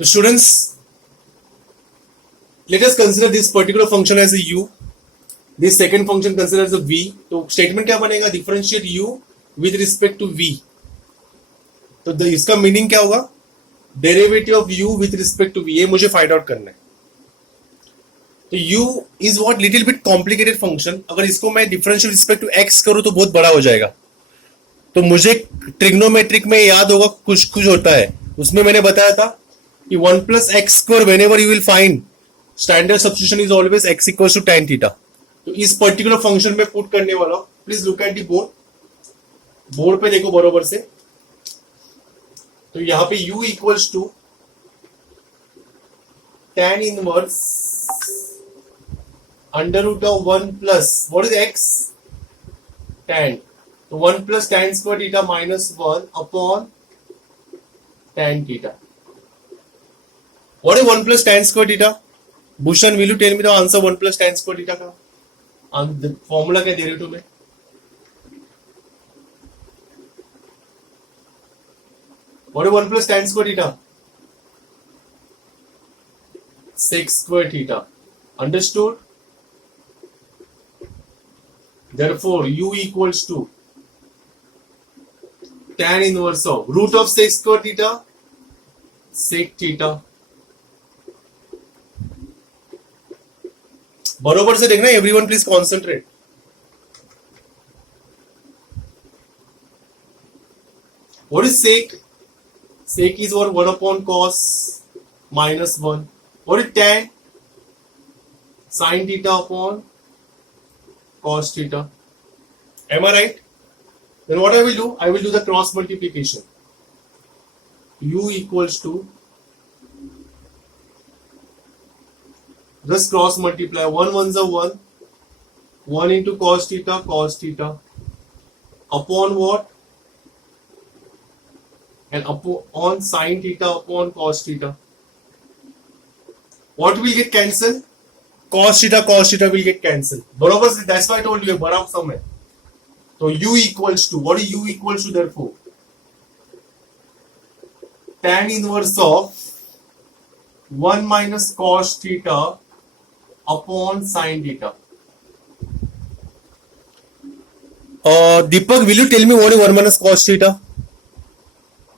तो students, let us consider this particular function as a u, this second function consider as a v. तो statement क्या बनेगा? Differentiate u with respect to v. तो इसका meaning क्या होगा? Derivative of u with respect to v. ये मुझे find out करना है. तो u is what little bit complicated function. अगर इसको मैं डिफरेंशियल रिस्पेक्ट टू x करूं तो बहुत बड़ा हो जाएगा. तो मुझे ट्रिग्नोमेट्रिक में याद होगा कुछ कुछ होता है, उसमें मैंने बताया था कि 1 plus x square whenever you will find standard substitution is always x equals to tan theta. तो इस पर्टिकुलर फंक्शन में पुट करने वाला हूं. Please look at the board. Board पे देखो बरोबर से. तो यहां पे u equals to tan inverse under root of 1 plus what is x? tan. तो 1 plus tan square theta minus 1 upon tan theta. What is 1 plus tan square theta? Bhushan, will you tell me the answer 1 plus tan square theta का? Formula क्या derivative में? What is 1 plus tan square theta? Sec square theta. Understood? Therefore, u equals to tan inverse of root of sec square theta, sec theta. बरोबर से देखना. Everyone please concentrate. What is sec? Sec is और 1 upon cos minus 1. What is tan? Sine theta upon cos theta. Am I right? Then what I will do? I will do the cross multiplication. u equals to, just cross multiply. 1 ones are 1. 1 into cos theta upon what? And upon sin theta upon cos theta. What will get cancelled? Cos theta will get cancelled. बरोबर से. That's why I told you बराबर सम है. तो u equals to, what is u equals to therefore? Tan inverse of 1 minus cos theta upon sin theta. Deepak, will you tell me what is 1 minus cos theta?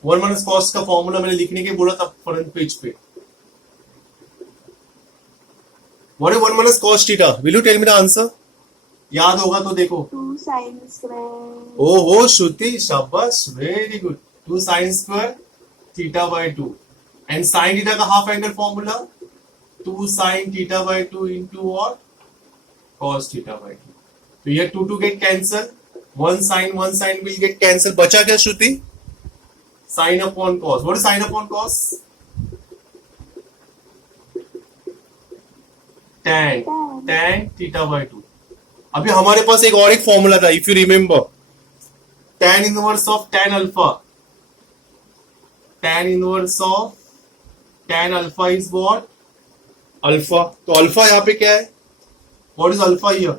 1 minus cos का formula मैंने लिखने के बोला था front page पे. What is 1 minus cos theta? Will you tell me the answer? याद होगा तो देखो. 2 sin square. ओहो श्रुति, शाबाश, very good. 2 sin square theta by 2. And sin theta का half angle formula 2 sin theta by 2 into what? Cos theta by 2. तो ये 2 get cancel. 1 sin will get cancel. बचा क्या श्रुति? Sin upon cos. What is sin upon cos? Tan theta by 2. अभी हमारे पास एक और एक फॉर्मूला था, if you remember. Tan inverse of tan alpha. Tan inverse of tan alpha is what? Alpha. तो alpha यहाँ पे क्या है? What is alpha here?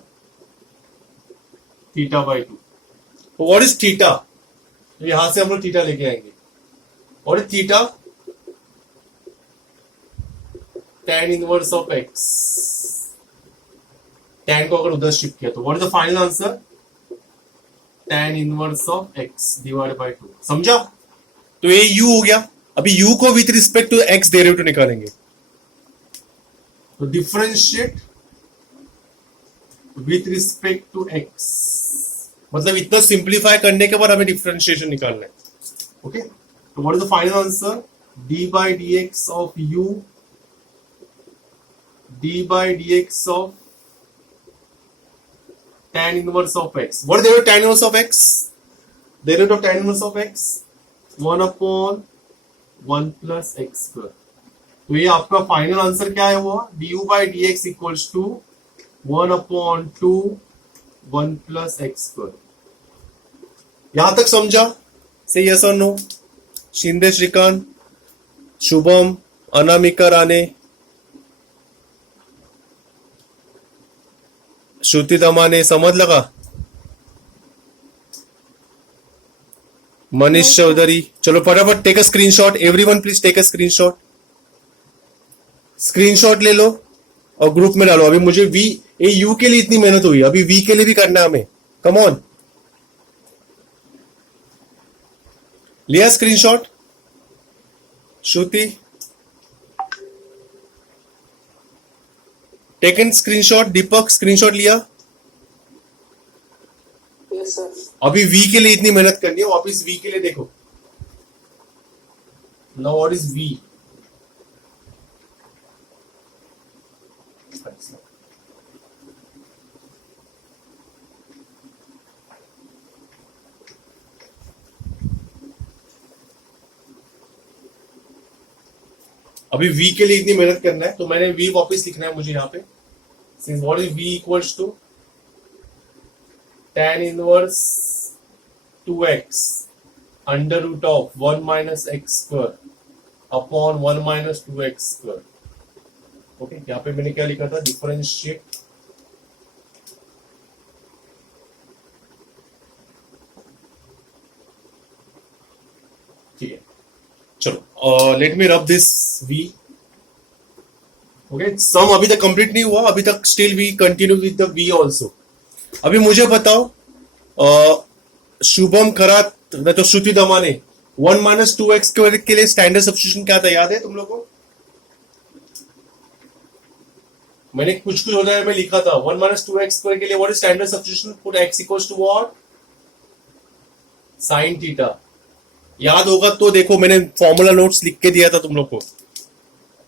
Theta by 2. तो व्हाट इज थीटा? तो यहां से हम लोग थीटा लेके आएंगे. What is theta? tan inverse of x. tan को अगर उधर शिफ्ट किया तो what is the final answer? tan inverse of x divided by 2. समझा? तो ये u हो गया. अभी u को with respect to x derivative निकालेंगे. तो differentiate with respect to x, मतलब इतना सिंप्लीफाई करने के बाद हमें डिफरेंशिएशन निकालना है. ओके. तो what is the final answer? d by dx of u, d by dx of tan inverse of x. What is the tan inverse of x? Derivative of tan inverse of x 1 upon 1 plus x square. तो ये आपका final answer क्या है? वो du by dx equals to 1 upon 2 1 plus x square. यहां तक समझा? से यस और नो. शिंदे श्रीकांत, शुभम, अनामिका राणे, श्रुति दमाने, समझ लगा? मनीष चौधरी, चलो फटाफट take a screenshot. Everyone please take a screenshot. Screenshot ले लो और ग्रुप में डालो। अभी मुझे वी ए यू के लिए इतनी मेहनत हुई, अभी वी के लिए भी करना है हमें। कम ऑन, लिया स्क्रीनशॉट? श्रुति, टेकन स्क्रीनशॉट? दीपक, स्क्रीनशॉट लिया? Yes sir. अभी वी के लिए इतनी मेहनत करनी है, वापिस वी के लिए देखो। Now what is v? अभी v के लिए इतनी मेहनत करना है, तो मैंने v वापस लिखना है मुझे यहाँ पे। Since what is v equals to tan inverse 2x under root of 1 minus x square upon 1 minus 2x square. Okay, यहाँ पे मैंने क्या लिखा था? डिफरेंशिएट ठीक है। चलो, let me rub this v। Okay, सम अभी तक कंप्लीट नहीं हुआ, अभी तक still we continue with the v also. अभी मुझे बताओ, शुभम खरात नहीं तो श्रुति दमाने 1 माइनस 2x स्क्वायर के लिए स्टैंडर्ड सब्स्टिट्यूशन क्या था, याद है तुम लोगों को? मैंने कुछ हो जाए मैं लिखा था 1 माइनस 2x स्क्वायर के लिए what is standard substitution? Put x equals to what? Sine theta. याद होगा तो देखो, मैंने फॉर्मूला नोट्स लिख के दिया था तुम लोग को।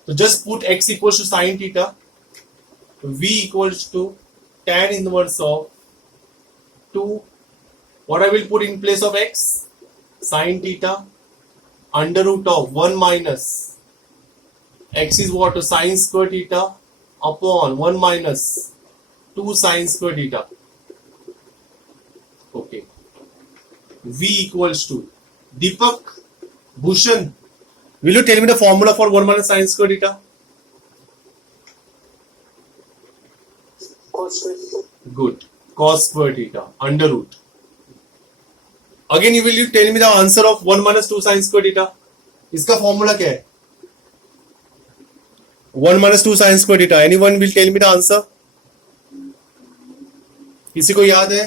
तो just put x equals to sine theta, v equals to tan inverse of 2, what I will put in place of x? Sin theta under root of 1 minus x is what? Sin square theta upon 1 minus 2 sin square theta. Okay. V equals to Deepak, Bhushan, will you tell me the formula for 1 minus sin square theta? Cos square. Good. Cos square theta under root. Again, will you tell me the answer of 1 minus 2 sin square theta? इसका formula क्या है? 1 minus 2 sin square theta. Anyone will tell me the answer? किसी को याद है?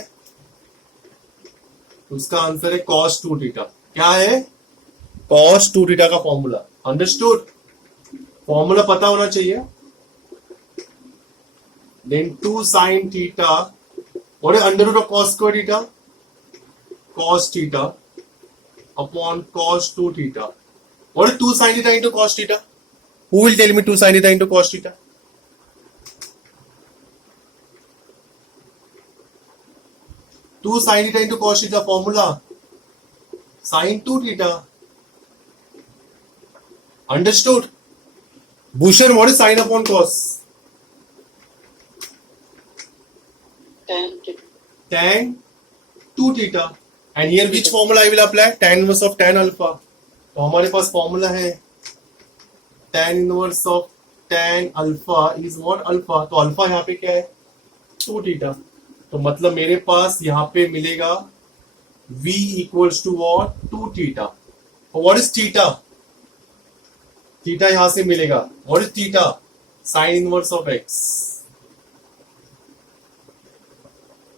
उसका answer है cos 2 theta. क्या है? cos 2 theta का फॉर्मूला। अंडरस्टूड? फॉर्मूला पता होना चाहिए। Then 2 sin theta. What is under root of cos square theta? Cos theta upon cos 2 theta. What is 2 sin theta into cos theta? Who will tell me 2 sin theta into cos theta? Two sin theta into cos theta formula. Sin 2 theta. Understood? Bhushan, what is sin upon cos? Tan 2 theta. And here which formula I will apply? Tan inverse of tan alpha. तो हमारे पास formula है tan inverse of tan alpha is what? Alpha. तो alpha यहाँ पे क्या है? 2 theta. तो मतलब मेरे पास यहाँ पे मिलेगा v equals to what? 2 theta. और what is theta? थीटा यहां से मिलेगा। what is theta? sin inverse of x.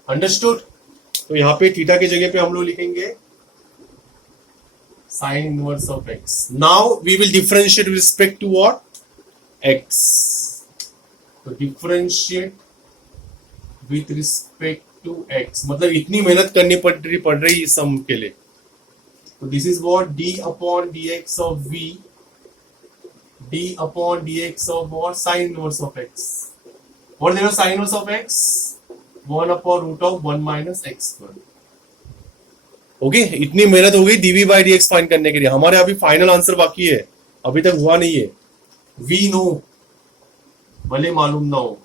Understood? तो यहाँ पे थीटा की जगह पे हम लोग लिखेंगे sin inverse of x. Now we will differentiate with respect to what? x. तो differentiate with respect to x. मतलब इतनी मेहनत करनी पड़ रही इस सम के लिए। तो this is what? d upon dx of v, d upon dx of what? Sin inverse of x. What is the sin inverse of x? 1 upon root of 1 minus x square. Okay, इतनी मेहनत हो गई dv by dx find करने के लिए। हमारे अभी final answer बाकी है, अभी तक हुआ नहीं है। v नो, भले मालूम ना हो।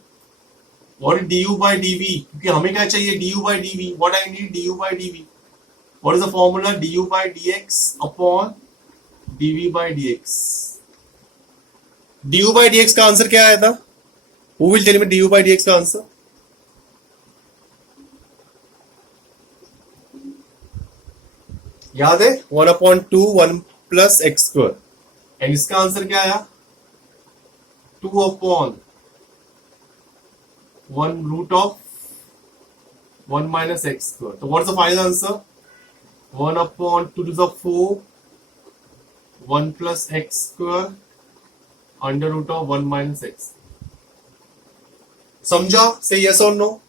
what is du by dv? क्योंकि हमें क्या चाहिए? du by dv. what I need? du by dv. what is the formula? du by dx upon dv by dx. du by dx का आंसर क्या आया था? who will tell me du by dx का answer? याद है? 1 upon 2 1 plus x square. And इसका answer क्या आया? 2 upon 1 root of 1 minus x square. So what's the final answer? 1 upon 2 to the 4 1 plus x square under root of 1 minus x. समझा? Say yes or no.